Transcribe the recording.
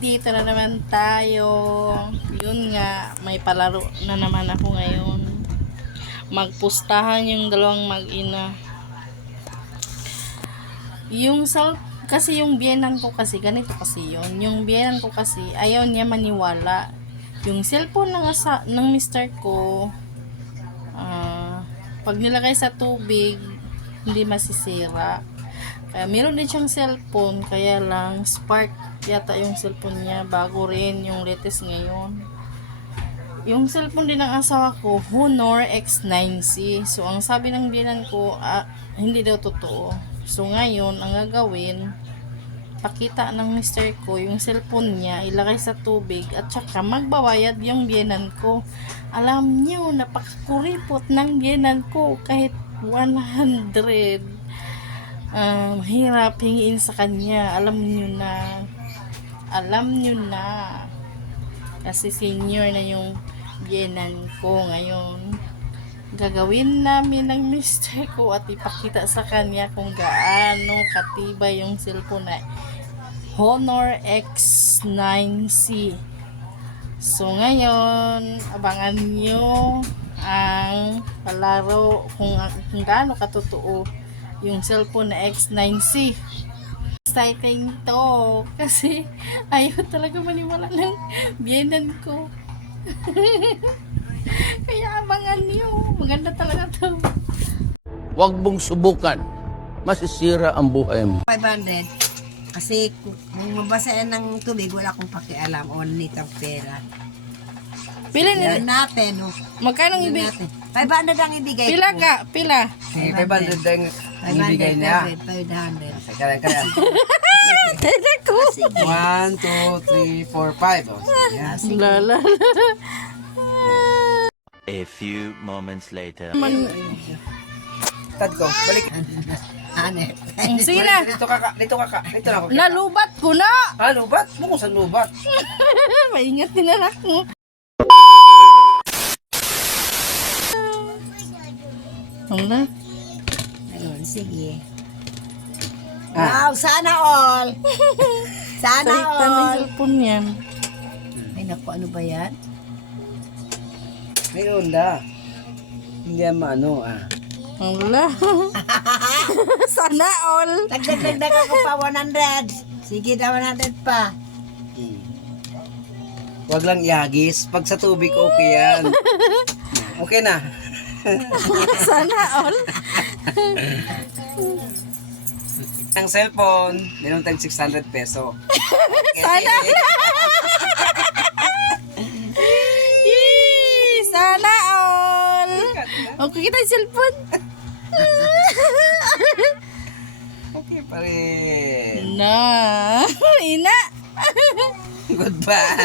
Nandito na naman tayo. Yun nga, may palaro na naman ako ngayon. Magpustahan yung dalawang mag-ina. Yung kasi yung biyenan ko kasi, ganito kasi yun. Yung biyenan ko kasi, ayaw niya maniwala. Yung cellphone ng mister ko, pag nilagay sa tubig, hindi masisira. Kaya meron din siyang cellphone, kaya lang Spark yata yung cellphone niya, bago rin yung latest ngayon. Yung cellphone din ng asawa ko, Honor X9C. So ang sabi ng biyanan ko, hindi daw totoo. So ngayon, ang gagawin, pakita ng mister ko yung cellphone niya, ilagay sa tubig, at saka magbabayad yung biyanan ko. Alam niyo, napakakuripot ng biyanan ko, kahit 100. Hirap hingiin sa kanya. Alam nyo na kasi senior na yung biyenan ko ngayon. Gagawin namin ng mister ko at ipakita sa kanya kung gaano katibay yung cellphone na Honor X9C. So ngayon, abangan nyo ang palaro kung gaano katotoo yung cellphone na X9C. Exciting to kasi ayaw talaga maniwala ng biyenan ko. Kaya abangan nyo, maganda talaga to. Huwag mong subukan, masisira ang buhay mo. 500 kasi kung mabasaan ng tubig wala akong pakialam o nitang pera. Pila Yan nila? natin, no? Magkano Yan ibig? natin. 500 ang ibigay Pila ko. ka? Pila? 500 ang ibigay niya. 500. Kaya. Tada ko. 1, 2, 3, 4, 5. O, sige. Yan. Lala. A few moments later. Tad ko, balik. Anet. Sige na. Dito ka. Dito na ako. Nalubat ko na. Lubat? Mo sa lubat. Maingat din anak mo. Wala. Ayun, sige. Wow, sana all. Sana Saktan ng all. cellphone yan. Ay naku, ano ba yan? May onda. Hindi maano Wala. Sana all. Dagdag ako pa 100. Sige na 100 pa. Huwag lang ihagis. Pag sa tubig, okay yan. Okay na. Sana all. Ang cellphone, meron tayong 600 peso. Sana. Sana all. Okay kita yung cellphone. Okay pa rin. Na. Ina. Goodbye.